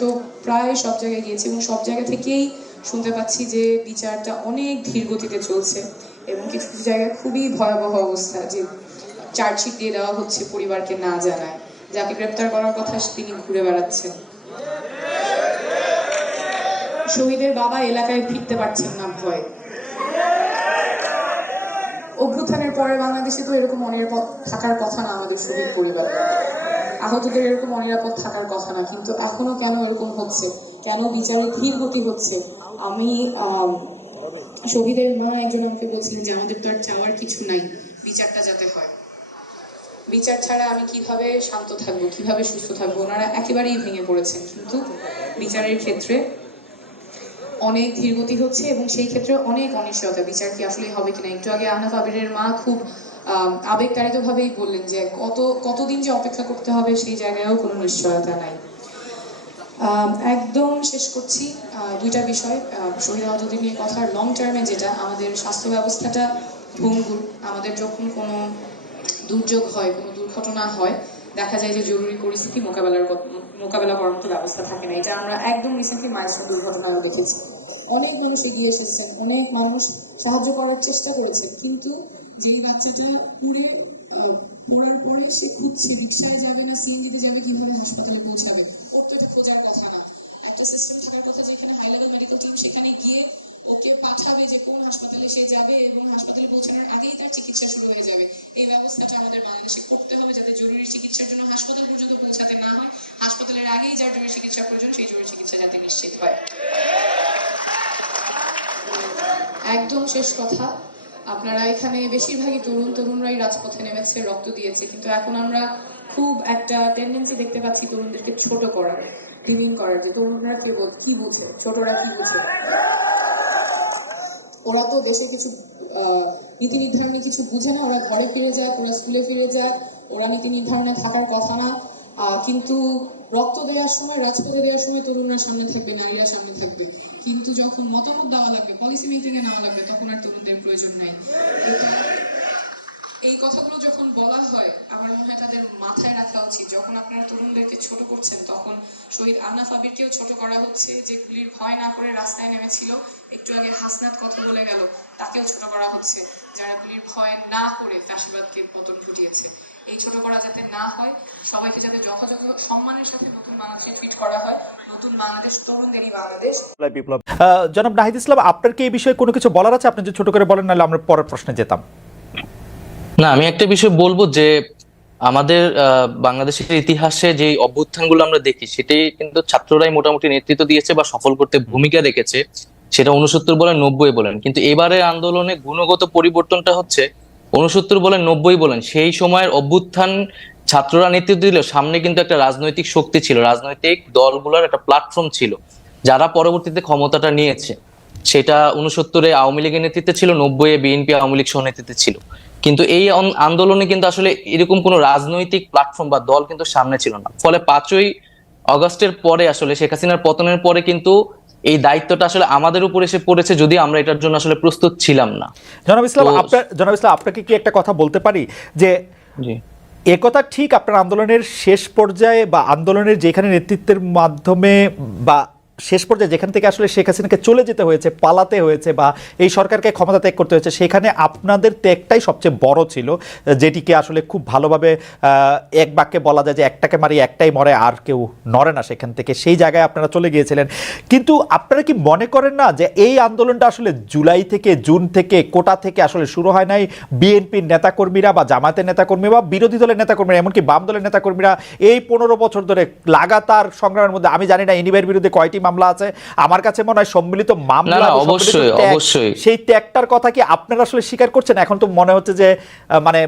তো প্রায় সব জায়গায় গিয়েছি এবং সব জায়গা থেকেই শুনতে পাচ্ছি যে বিচারটা অনেক ধীর গতিতে চলছে এবং কিছু কিছু জায়গায় খুবই ভয়াবহ অবস্থা, যে চার্জশিট দিয়ে দেওয়া হচ্ছে পরিবারকে না জানায়, যাকে গ্রেপ্তার করার কথা তিনি ঘুরে বেড়াচ্ছেন। শহীদের বাবা এলাকায় ফিরতে পারছেন না ভয়। অভ্যুত্থানের পরে বাংলাদেশে তো এরকম অনিরাপদ থাকার কথা না, আমাদের শহীদ পরিবার আহতদের এরকম অনিরাপদ থাকার কথা না, কিন্তু এখনো কেন এরকম হচ্ছে, কেন বিচারে ধীর গতি হচ্ছে? আমি শহীদের মা একজন আমাকে বলছিলেন যে আমাদের তো আর চাওয়ার কিছু নাই, বিচারটা যাতে হয়। বিচার ছাড়া আমি কিভাবে শান্ত থাকবো, কিভাবে সুস্থ থাকবো? ওনারা একেবারেই ভেঙে পড়েছেন, কিন্তু বিচারের ক্ষেত্রে অনেক ধীরগতি হচ্ছে এবং সেই ক্ষেত্রে অনেক অনিশ্চয়তা, বিচার কি আসলে হবে কিনা। একটু আগে আহনাফ আবিরের মা খুব আবেগতাড়িত ভাবেই বললেন যে কতদিন যে অপেক্ষা করতে হবে সেই জায়গায়ও কোনো নিশ্চয়তা নাই। একদম শেষ করছি দুইটা বিষয় শহীদ আহতদের নিয়ে কথা। লং টার্মে যেটা আমাদের স্বাস্থ্য ব্যবস্থাটা ভঙ্গুর, আমাদের যখন কোনো দুর্যোগ হয়, কোনো দুর্ঘটনা হয়, দেখা যায় যে জরুরি পরিস্থিতি মোকাবেলা করার মতো ব্যবস্থা থাকে না। এটা আমরা একদম রিসেন্টলি মাইলস্টোন দুর্ঘটনায় দেখেছি। অনেক মানুষ এগিয়ে এসেছেন, অনেক মানুষ সাহায্য করার চেষ্টা করেছেন, কিন্তু যেই বাচ্চাটা পড়ার পরে সে খুঁজছে রিক্সায় যাবে না সিএনজিতে যাবে, কিভাবে হাসপাতালে পৌঁছাবে, ওর তো এটা খোঁজার কথা না। একটা সিস্টেম থাকার কথা যেখানে হাই লেভেল মেডিকেল টিম সেখানে গিয়ে ওকে পাঠাবে যে কোন হাসপাতালে সে যাবে এবং হাসপাতালে পৌঁছানোর আগেই তার চিকিৎসা শুরু হয়ে যাবে। এই ব্যবস্থাটা আমাদের বাংলাদেশে করতে হবে, যাতে জরুরি চিকিৎসার জন্য হাসপাতাল পর্যন্ত পৌঁছাতে না হয়, হাসপাতালের আগেই যার জরুরি চিকিৎসা প্রয়োজন সেই জরুরি চিকিৎসা যাতে নিশ্চিত হয়। একদম শেষ কথা, আপনারা এখানে বেশিরভাগই তরুণরাই রাজপথে নেমেছে, রক্ত দিয়েছে, কিন্তু এখন আমরা খুব একটা টেন্ডেন্সি দেখতে পাচ্ছি তরুণদেরকে ছোট করার, ডিমিন করার, যে তরুণরা কি বুঝে, ছোটরা কি বুঝে। ওরা তো দেশে কিছু নীতি নির্ধারণী কিছু বুঝে না, ওরা ঘরে ফিরে যায়, ওরা স্কুলে ফিরে যায়, ওরা নীতি নির্ধারণে থাকার কথা না। কিন্তু রক্ত দেওয়ার সময়, রাজপথে দেওয়ার সময় তরুণরা সামনে থাকবে, নারীরা সামনে থাকবে, কিন্তু যখন মতামত দেওয়া লাগবে, পলিসি মেকিং এ নেওয়া লাগবে, তখন আর তরুণদের প্রয়োজন নাই। এই কথাগুলো যখন বলা হয় আমার মনে হয় তাদের মাথায় রাখা উচিত, যখন আপনারা তরুণদেরকে ছোট করছেন তখন শহীদ আহনাফ আবিরকেও ছোট করা হচ্ছে, যে গুলির ভয় না করে রাস্তায় নেমেছিল। একটু আগে হাসনাত কথা বলে গেল, তাকেও ছোট করা হচ্ছে, যারা গুলির ভয় না করে ফ্যাসিবাদকে পতন ঘটিয়েছে। এই ছোট করা যাতে না হয়, সবাইকে যাতে যথাযথ সম্মানের সাথে নতুন বাংলাদেশে ট্রিট করা হয়, নতুন বাংলাদেশ তরুণদেরই বাংলাদেশ। বিপ্লব, জনাব নাহিদ ইসলাম, আপনার কি এই বিষয়ে কোনো কিছু বলার আছে? আপনি যে ছোট করে বলেন, নাহলে আমরা পরের প্রশ্নে যেতাম। না, আমি একটা বিষয় বলবো যে আমাদের বাংলাদেশের ইতিহাসে যে অভ্যুত্থানগুলো আমরা দেখি সেটাই কিন্তু ছাত্ররাই মোটামুটি নেতৃত্ব দিয়েছে বা সফল করতে ভূমিকা রেখেছে, সেটা 69 বলেন 90 বলেন। কিন্তু এবারে আন্দোলনে গুণগত পরিবর্তনটা হচ্ছে 69 বলেন 90 বলেন, সেই সময়ের অভ্যুত্থান ছাত্ররা নেতৃত্ব দিলেও সামনে কিন্তু একটা রাজনৈতিক শক্তি ছিল, রাজনৈতিক দলগুলোর একটা প্ল্যাটফর্ম ছিল, যারা পরবর্তীতে ক্ষমতাটা নিয়েছে। সেটা 69-এ আওয়ামী লীগের নেতৃত্বে ছিল, 90-এ বিএনপি আওয়ামী লীগ সহ নেতৃত্বে ছিল। কিন্তু এই আন্দোলনে কিন্তু আসলে এরকম কোনো রাজনৈতিক প্ল্যাটফর্ম বা দল কিন্তু সামনে ছিল না। ফলে 5ই আগস্টের পরে আসলে শেখ হাসিনার পতনের পরে কিন্তু এই দায়িত্বটা আসলে আমাদের উপর এসে পড়েছে, যদি আমরা এটার জন্য আসলে প্রস্তুত ছিলাম না। জনাব ইসলাম, আপনাকে কি একটা কথা বলতে পারি যে একথা ঠিক, আপনার আন্দোলনের শেষ পর্যায়ে বা আন্দোলনের যেখানে নেতৃত্বের মাধ্যমে বা শেষ পর্যায়ে যেখান থেকে আসলে শেখ হাসিনাকে চলে যেতে হয়েছে, পালাতে হয়েছে বা এই সরকারকে ক্ষমতা ত্যাগ করতে হয়েছে, সেখানে আপনাদের ত্যাগটাই সবচেয়ে বড় ছিল, যেটিকে আসলে খুব ভালোভাবে এক বাক্যে বলা যায় যে একটাকে মারি একটাই মরে, আর কেউ নড়ে না সেখান থেকে, সেই জায়গায় আপনারা চলে গিয়েছিলেন। কিন্তু আপনারা কি মনে করেন না যে এই আন্দোলনটা আসলে জুলাই থেকে, জুন থেকে, কোটা থেকে আসলে শুরু হয় নাই? বিএনপির নেতাকর্মীরা বা জামায়াতের নেতাকর্মী বা বিরোধী দলের নেতাকর্মীরা, এমনকি বাম দলের নেতাকর্মীরা এই 15 বছর ধরে লাগাতার সংগ্রামের মধ্যে, আমি জানি না এনিবের বিরুদ্ধে কয়টি মামলা আছে, আমার কাছে মনে হয় সম্মিলিত মামলা, অবশ্যই সেই ত্যাগটার কথা কি আপনারা আসলে স্বীকার করছেন? এখন তো মনে হচ্ছে যে মানে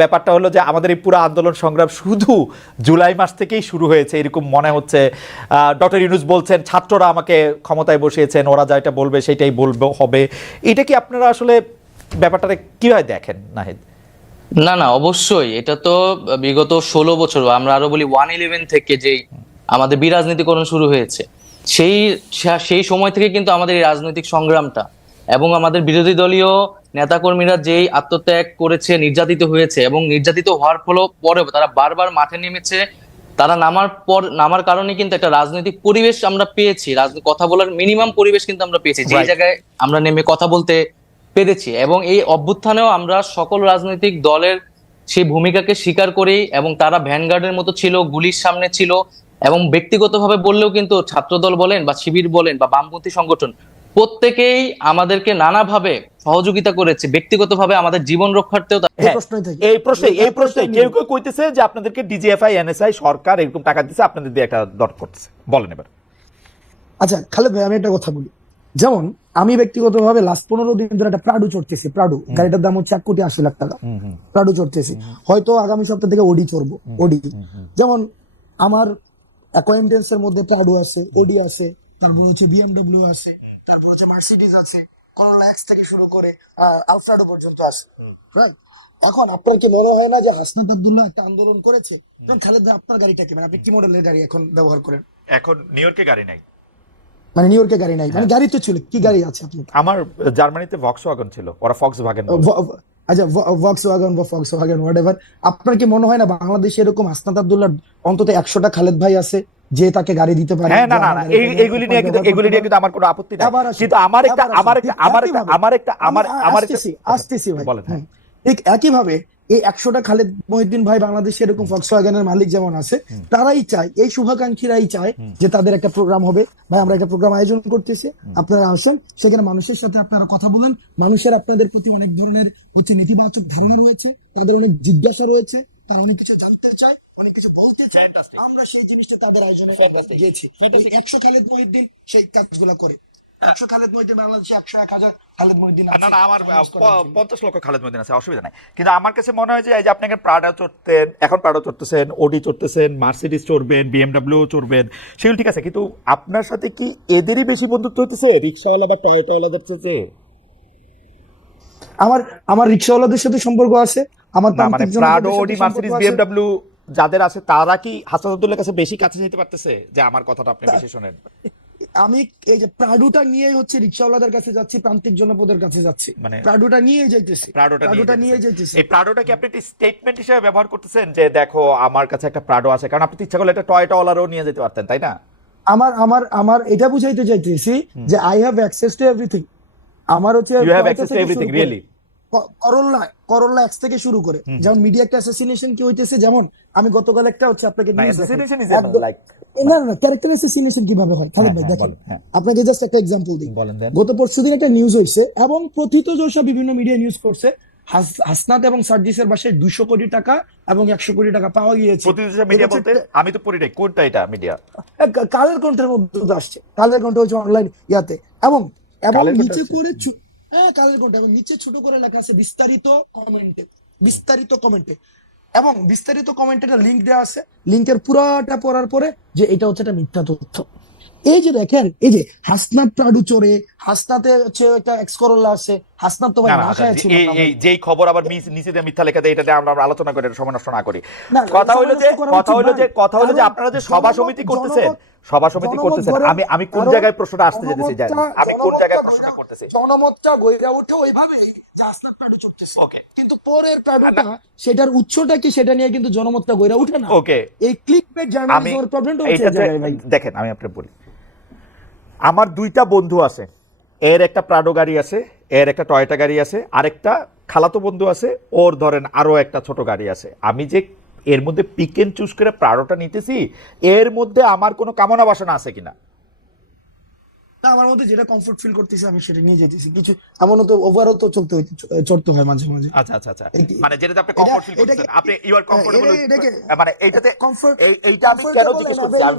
ব্যাপারটা হলো যে আমাদের এই পুরো আন্দোলন সংগ্রাম শুধু জুলাই মাস থেকেই শুরু হয়েছে, এরকম মনে হচ্ছে। ডক্টর ইউনূস বলছেন ছাত্ররা আমাকে ক্ষমতায় বসিয়েছেন, ওরা যা এটা বলবে সেটাই বলবে হবে। এটা কি আপনারা আসলে ব্যাপারটা কিভাবে দেখেন নাহিদ? না, অবশ্যই এটা তো বিগত 16 বছর, আমরা আরো বলি 111 থেকে যেই আমাদের বিরাজনীতিকরণ শুরু হয়েছে, সেই সময় থেকে কিন্তু আমাদের এই রাজনৈতিক সংগ্রামটা, এবং আমাদের বিরোধী দলীয় নেতাকর্মীরা যেই আত্মত্যাগ করেছে, নির্যাতিত হয়েছে এবং নির্যাতিত হওয়ার পরেও তারা বারবার মাঠে নেমেছে তারা নামার কারণে কিন্তু একটা রাজনৈতিক পরিবেশ আমরা পেয়েছি, কথা বলার মিনিমাম পরিবেশ কিন্তু আমরা পেয়েছি, যে জায়গায় আমরা নেমে কথা বলতে পেরেছি। এবং এই অভ্যুত্থানেও আমরা সকল রাজনৈতিক দলের সেই ভূমিকাকে স্বীকার করি, এবং তারা ভ্যানগার্ডের মতো ছিল, গুলির সামনে ছিল। এবং ব্যক্তিগতভাবে বললেও কিন্তু ছাত্রদল বলেন বা শিবির বলেন বা বামপন্থী সংগঠন, প্রত্যেকেই আমাদেরকে নানাভাবে সহযোগিতা করেছে, ব্যক্তিগতভাবে আমাদের জীবন রক্ষার্থেও। এই প্রশ্নে কেউ কেউ কইতেছে যে আপনাদেরকে ডিজিএফআই, এনএসআই, সরকার এরকম টাকা দিচ্ছে, আপনাদের দিয়ে একটা দর করতেছে, বলেন এবার। আচ্ছা খালেদ ভাই, আমি একটা কথা বলি। যেমন আমি ব্যক্তিগতভাবে লাস্ট 15 দিন ধরে একটা প্রাডু চড়তেছি। প্রাডু গাড়িটার দাম হচ্ছে 1,80,00,000 টাকা। প্রাডু চড়তেছি, হয়তো আগামী সপ্তাহ থেকে ওডি চড়বো। ওডি যেমন আমার অ্যাকোয়েন্টেন্সের মধ্যে প্রাডু আছে, ওডি আছে, তারপর হচ্ছে বিএমডব্লিউ আছে, তারপর হচ্ছে মার্সিডিজ আছে, করোলা এক্স থেকে শুরু করে আলফ্রাডো পর্যন্ত আছে, রাইট? এখন আপনার কি মনে হয় না যে হাসনাত আব্দুল্লাহ একটা আন্দোলন করেছে? খালেদ ভাই, আপনার গাড়িটা কি, মানে আপনি কি মডেলের গাড়ি এখন ব্যবহার করেন? এখন নিউ ইয়র্কে গাড়ি নাই, মানে নিউ ইয়র্কে গাড়ি নাই, মানে গাড়ি তো ছিল, কি গাড়ি আছে আপনার? আমার জার্মানিতে ভক্সওয়াগন ছিল, ওরা ফক্সওয়াগন বলে। আচ্ছা, ভক্সওয়াগন বা ফক্সওয়াগন হোয়াটএভার। আপনার কি মনে হয় না বাংলাদেশে এরকম হাসনাত আব্দুল্লাহ অন্তত 100টা খালেদ ভাই আছে যে তাকে গাড়ি দিতে পারে? হ্যাঁ, না না না, এগুলি নিয়ে কিন্তু আমার কোনো আপত্তি নাই, কিন্তু আসতেছি ভাই। ঠিক একইভাবে এই 100টা খালেদ মহিউদ্দিন ভাই বাংলাদেশে এরকম ফক্সওয়াগনের মালিক যেমন আছে, তারাই চায়, এই শুভাকাঙ্ক্ষীরাই চায় যে তাদের একটা প্রোগ্রাম হবে। ভাই, আমরা একটা প্রোগ্রাম আয়োজন করতেছি, আপনারা আসেন, সেখানে মানুষের সাথে আপনারা কথা বলেন। মানুষের আপনাদের প্রতি অনেক ধরনের হচ্ছে নেতিবাচক ধারণা রয়েছে, তাদের অনেক জিজ্ঞাসা রয়েছে, তারা অনেক কিছু জানতে চায়, অনেক কিছু বলতে চায়। আমরা সেই জিনিসটা তাদের আয়োজনে গিয়েছি। 100 খালেদ মহিউদ্দিন সেই কাজগুলো করে। 100 খালেদ মহিউদ্দিন বাংলাদেশে 100, 1000 খালেদ মহিউদ্দিন আছে। না না, আমার 50 লক্ষ খালেদ মহিউদ্দিন আছে, অসুবিধা নাই। কিন্তু আমার কাছে মনে হয় যে এই যে আপনি প্রাডো চড়তেন, এখন প্রাডো চড়তেছেন, ওডি চড়তেছেন, মার্সিডিজ চড়বেন, বিএমডব্লিউ চড়বেন, সেগুলো ঠিক আছে, কিন্তু আপনার সাথে কি এদেরই বেশি বন্ধুত্ব হইতেছে রিক্সাওয়ালা বা টয়োটাওয়ালাদের সাথে? আমার রিক্সাওয়ালাদের সাথে সম্পর্ক আছে, আমার মানে প্রাডো, ওডি, মার্সিডিজ, বিএমডব্লিউ যাদের আছে, তারা কি হাসনাত আব্দুল্লাহর কাছে বেশি কাছে যেতে পারতেছে যে আমার কথাটা আপনি বেশি শুনেন? আমি এই যে প্রাডুটা নিয়ে হচ্ছে রিক্সাওয়ালাদের কাছে যাচ্ছি, প্রান্তিক জনপদের কাছে যাচ্ছি, মানে প্রাডুটা নিয়ে যাইতেছি, প্রাডোটা নিয়ে যাইতেছি। এই প্রাডোটা কি আপনি একটা স্টেটমেন্ট হিসেবে ব্যবহার করতেছেন যে দেখো আমার কাছে একটা প্রাডো আছে? কারণ আপনি ইচ্ছা করলে একটা টয়োটাওয়ালারও নিয়ে যেতে পারতেন, তাই না? আমার এটা বুঝাইতে চাইতেছি যে I have access to everything. আমার হচ্ছে you have access to everything, really. Corolla X থেকে শুরু করে, যেমন মিডিয়া একটা অ্যাসাসিনেশন কি হইতেছে, যেমন আমি গতকাল একটা হচ্ছে আপনাকে ক্যারেক্টার অ্যাসাসিনেশন কিভাবে হয় খালেদ ভাই দেখেন, আপনাকে জাস্ট একটা এক্সাম্পল দিই। গত পরশুদিন একটা নিউজ হইছে এবং প্রথিতযশা বিভিন্ন মিডিয়া নিউজ করছে, হাসনাত এবং সার্জিসের বাসায় 200 কোটি টাকা এবং 100 কোটি টাকা পাওয়া গিয়েছে। প্রতিদিন মিডিয়া বলতে আমি তো পড়ি নাই, কোনটা এটা মিডিয়া? কালের কণ্ঠের মধ্যে আসছে, কালের কণ্ঠ হচ্ছে অনলাইন ইয়াতে, এবং নিচে করে কালের কণ্ঠ, এবং নিচে ছোট করে লেখা আছে বিস্তারিত কমেন্টে, এবং বিস্তারিত কমেন্টে একটা লিংক দেওয়া আছে। লিংকের পুরাটা পড়ার পরে যে এটা হচ্ছে একটা মিথ্যা তথ্য। এই যে দেখেন, এই যে হাসনাত প্রাডু চড়ে, হাসনাতে হচ্ছে একটা এক্স করোলা আছে, হাসনাত তো ভাই না খায় ছিল। এই যেই খবর আবার নিচে দিয়ে মিথ্যা লেখা দেয়, এটাতে আমরা আলোচনা করে সময় নষ্ট না করি। কথা হলো যে আপনারা যে সভা সমিতি করতেছেন, আমি কোন জায়গায় প্রশ্নটা আসতে যেতেছি জানেন? আমি কোন জায়গায় প্রশ্নটা করতেছি, জনমতটা বইরা ওঠে ওইভাবে যে হাসনাত প্রাডু চড়তেছে, ওকে, কিন্তু পরের প্রাডুটা সেটার উৎসটা কি সেটা নিয়ে কিন্তু জনমতটা বইরা ওঠে না। ওকে, এই ক্লিকবেট জার্নালিজমের প্রবলেমটা হচ্ছে এই জায়গায় ভাই। দেখেন, আমি আপনাকে বলি, আমার 2টা বন্ধু আছে, এর একটা প্রাডো গাড়ি আছে, এর একটা টয়োটা গাড়ি আছে, আরেকটা খালাতো বন্ধু আছে, ওর ধরেন আরো একটা ছোট গাড়ি আছে। আমি যে এর মধ্যে পিক এন্ড চুজ করে প্রাডোটা নিতেছি, এর মধ্যে আমার কোনো কামনা বাসনা আছে কিনা? না, আমার মধ্যে যেটা কমফোর্ট ফিল করতেছি আমি সেটা নিয়ে যেতেছি। কিছু এমনও তো ওভারও তো চড়তে হয় মাঝে মাঝে। আচ্ছা, মানে যেটাতে আপনি কমফোর্ট ফিল করতেছেন, আপনি ইউ আর কমফোর্টেবল, মানে এইটাতে এইটা আমি কেন জিজ্ঞেস করছি আমি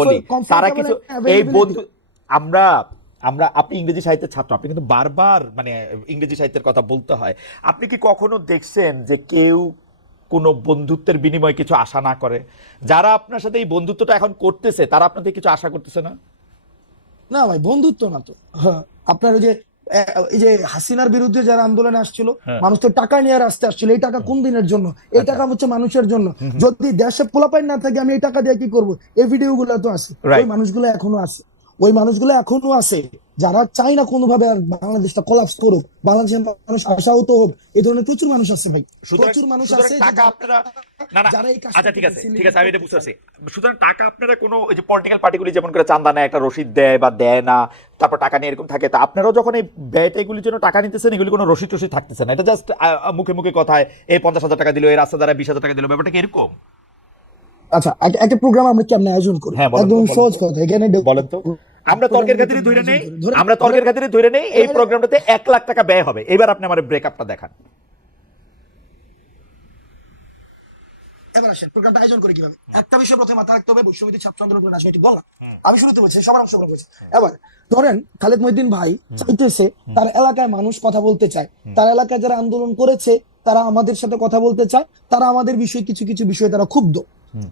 বলি তারা কিছু এই বন্ধু, আমরা আপনি ইংরেজি সাহিত্যের ছাত্র, আপনি কিন্তু বারবার মানে ইংরেজি সাহিত্যের কথা বলতে হয়। আপনি কি কখনো দেখছেন যে কেউ কোনো বন্ধুত্বের বিনিময়ে কিছু আশা না করে? যারা আপনার সাথে এই বন্ধুত্বটা এখন করতেছে, তারা আপনার থেকে কিছু আশা করতেছে না? না ভাই, বন্ধুত্ব না তো। আপনার এই যে হাসিনার বিরুদ্ধে যারা আন্দোলনে আসছিল, মানুষ তো টাকা নিয়ে রাস্তায় আসছিল। এই টাকা কোন দিনের জন্য? এই টাকা হচ্ছে মানুষের জন্য। যদি দেশে পোলাপাইন না থাকে, আমি এই টাকা দিয়ে কি করবো? এই ভিডিও গুলো তো আছে, ওই মানুষগুলো এখনো আছে, যারা চায় না কোনোভাবে আর বাংলাদেশটা কোলাপস করুক, বাংলাদেশের মানুষ আশাহত হোক, এই ধরনের প্রচুর মানুষ আছে ভাই, প্রচুর মানুষ আছে টাকা আপনারা না না যারা এই কাজটা আচ্ছা ঠিক আছে facilitate ঠিক আছে আমি এটা বুঝতে পারছি। সুতরাং টাকা আপনারা কোনো ওই যে পলিটিক্যাল পার্টিগুলি যেমন করে চান্দা নেয়, একটা রসিদ দেয় বা দেয় না, তারপর টাকা নিয়ে এরকম থাকে, তা আপনারাও যখন এই ব্যয়টা এগুলির জন্য টাকা নিতেছেন, এগুলি কোনো রসিদ টসিদ থাকতেছে না, এটা জাস্ট মুখে মুখে কথায় এই 50,000 টাকা দিল, এই রাস্তা দ্বারা 20,000 টাকা দিল, ব্যাপারটা কি এরকম? আচ্ছা একটা প্রোগ্রাম আমরা কেমনে আয়োজন করি, হ্যাঁ, বলেন তো, একদম বলেন সহজ তো। কথা। এখানে বলেন তো, আমরা তর্কের খাতিরে ধরে নেই, আমরা তর্কের খাতিরে ধরে নেই এই প্রোগ্রামটাতে 1 লাখ টাকা ব্যয় হবে। এবার আপনি আমার ব্রেকআপটা দেখান। এবার আসেন প্রোগ্রামটা আয়োজন করে কিভাবে। একটা বিষয় প্রথমে মাথায় রাখতে হবে, বৈষম্যবিরোধী ছাত্র আন্দোলন রাজনৈতিক দল না, আমি শুরুতে বলছি সবার অংশগ্রহণ করেছে। এবার ধরেন খালেদ মহিউদ্দিন ভাই চাইতেছে তার এলাকায় মানুষ কথা বলতে চায়, তার এলাকায় যারা আন্দোলন করেছে তারা আমাদের সাথে কথা বলতে চায়, তারা আমাদের বিষয়ে কিছু কিছু বিষয়ে তারা ক্ষুব্ধ,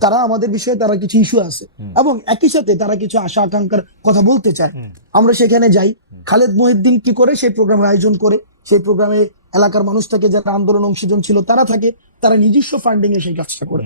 তারা আমাদের বিষয়ে তারা কিছু ইস্যু আছে, এবং একই সাথে তারা কিছু আশা আকাঙ্ক্ষার কথা বলতে চায়। আমরা সেখানে যাই, খালেদ মহিউদ্দিন কি করে সেই প্রোগ্রামের আয়োজন করে, সেই প্রোগ্রামে এলাকার মানুষ থাকে, যারা আন্দোলন অংশীজন ছিল তারা থাকে, তারা নিজস্ব ফান্ডিং এ সেই কাজটা করে।